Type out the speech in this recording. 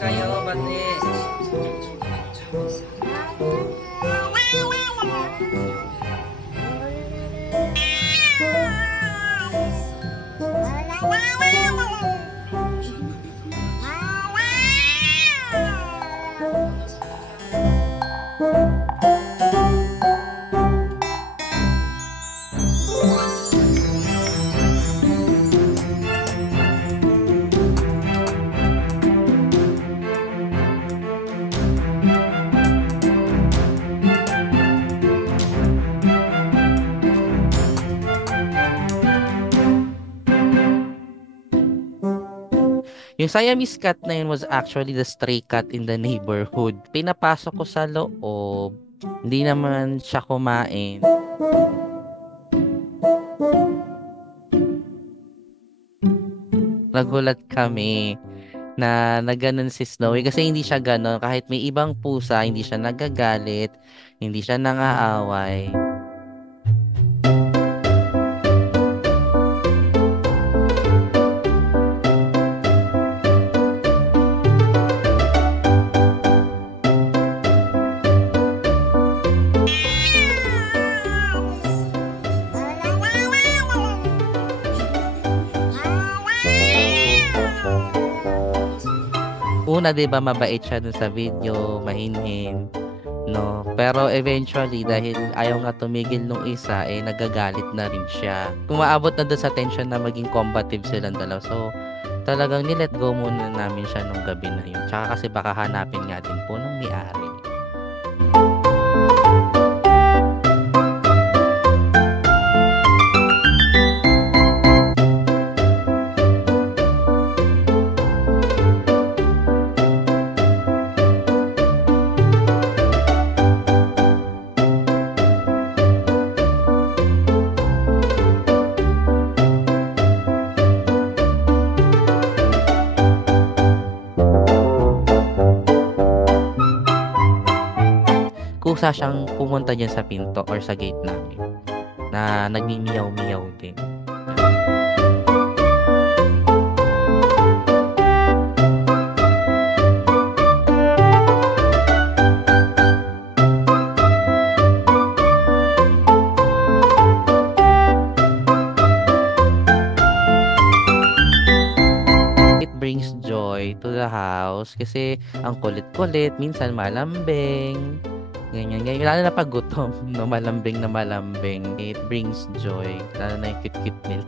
kayo, bati. Yung Siamese cat na yun was actually the stray cat in the neighborhood. Pinapasok ko sa loob. Hindi naman siya kumain. Nagulat kami na naganon si Snowy kasi hindi siya ganon. Kahit may ibang pusa, hindi siya nagagalit, hindi siya nangaaway. Una, 'di ba, mabait siya dun sa video, mahinhin, no? Pero eventually, dahil ayaw nga tumigil nung isa, nagagalit na rin siya. Kung maabot na dun sa tension na maging combative silang dalawa. So, talagang nilet go muna namin siya nung gabi na yun. Tsaka kasi baka hanapin nga din po nung may-ari. Kusa siyang pumunta dyan sa pinto or sa gate namin na nagmimiyaw-miyaw din. It brings joy to the house kasi ang kulit-kulit, minsan malambing. Ganyan, ganyan. Lalo na pag gutom, no? Malambing na malambing. It brings joy. Lalo na yung cute-cute nila.